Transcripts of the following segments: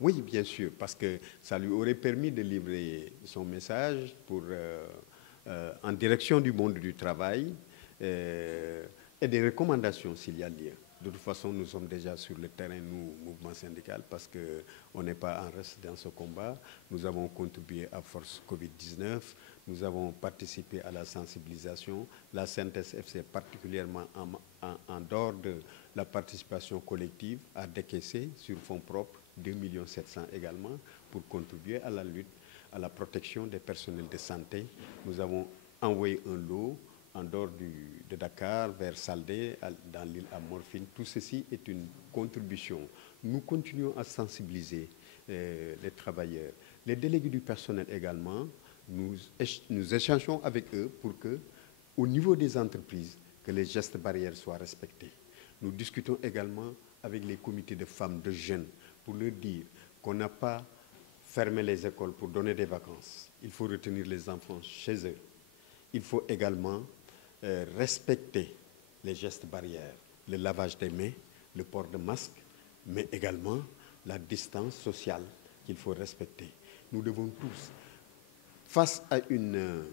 Oui, bien sûr, parce que ça lui aurait permis de livrer son message en direction du monde du travail et des recommandations s'il y a lieu. De toute façon, nous sommes déjà sur le terrain, nous, mouvement syndical, parce qu'on n'est pas en reste dans ce combat. Nous avons contribué à Force Covid-19, nous avons participé à la sensibilisation. La CNTS-FC, particulièrement en dehors de la participation collective, a décaissé sur fonds propres 2,7 millions également pour contribuer à la lutte, à la protection des personnels de santé. Nous avons envoyé un lot en dehors de Dakar, vers Saldé, dans l'île à Morphine. Tout ceci est une contribution. Nous continuons à sensibiliser les travailleurs. Les délégués du personnel également, nous échangeons avec eux pour que, au niveau des entreprises, que les gestes barrières soient respectés. Nous discutons également avec les comités de femmes, de jeunes, pour leur dire qu'on n'a pas fermé les écoles pour donner des vacances. Il faut retenir les enfants chez eux. Il faut également respecter les gestes barrières, le lavage des mains, le port de masque, mais également la distance sociale qu'il faut respecter. Nous devons tous, face à une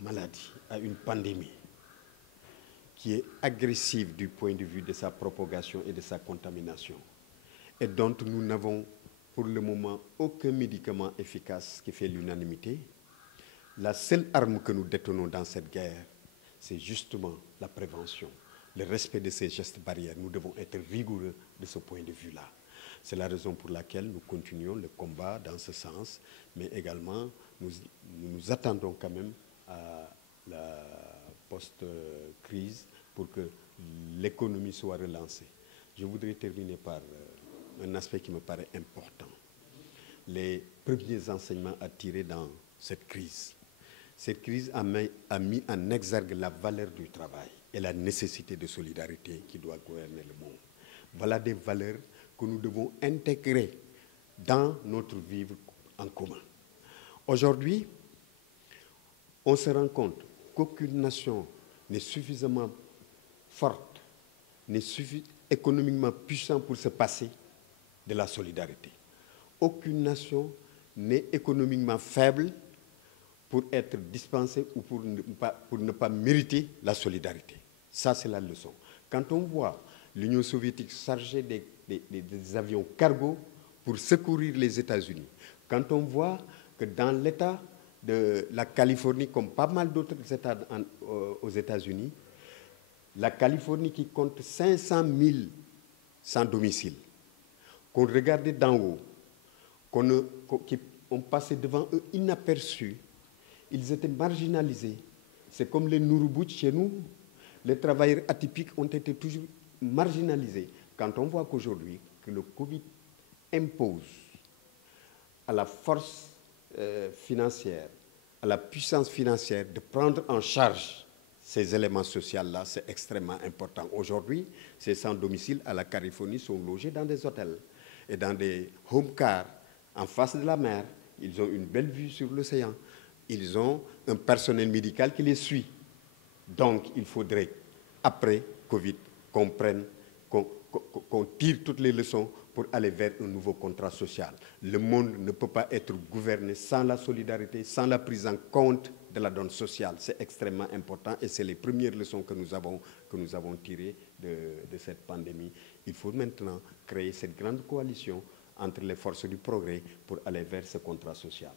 maladie, à une pandémie qui est agressive du point de vue de sa propagation et de sa contamination, et dont nous n'avons pour le moment aucun médicament efficace qui fait l'unanimité, la seule arme que nous détenons dans cette guerre, c'est justement la prévention, le respect de ces gestes barrières. Nous devons être rigoureux de ce point de vue-là. C'est la raison pour laquelle nous continuons le combat dans ce sens, mais également nous attendons quand même à la post-crise pour que l'économie soit relancée. Je voudrais terminer par un aspect qui me paraît important. Les premiers enseignements à tirer dans cette crise. Cette crise a mis en exergue la valeur du travail et la nécessité de solidarité qui doit gouverner le monde. Voilà des valeurs que nous devons intégrer dans notre vivre en commun. Aujourd'hui, on se rend compte qu'aucune nation n'est suffisamment forte, n'est économiquement puissante pour se passer de la solidarité. Aucune nation n'est économiquement faible pour être dispensée ou pour ne pas mériter la solidarité. Ça, c'est la leçon. Quand on voit l'Union soviétique charger des avions cargo pour secourir les États-Unis, quand on voit que dans l'État de la Californie, comme pas mal d'autres États aux États-Unis, la Californie qui compte 500 000 sans domicile, qu'on regardait d'en haut, qu'on passait devant eux inaperçus, ils étaient marginalisés. C'est comme les Nourubouts chez nous, les travailleurs atypiques ont été toujours marginalisés. Quand on voit qu'aujourd'hui, que le Covid impose à la force financière, à la puissance financière de prendre en charge ces éléments sociaux-là, c'est extrêmement important. Aujourd'hui, ces sans-domicile à la Californie sont logés dans des hôtels et dans des home cars en face de la mer. Ils ont une belle vue sur l'océan. Ils ont un personnel médical qui les suit. Donc, il faudrait, après Covid, qu'on tire toutes les leçons pour aller vers un nouveau contrat social. Le monde ne peut pas être gouverné sans la solidarité, sans la prise en compte de la donne sociale. C'est extrêmement important et c'est les premières leçons que nous avons tirées de cette pandémie. Il faut maintenant créer cette grande coalition entre les forces du progrès pour aller vers ce contrat social.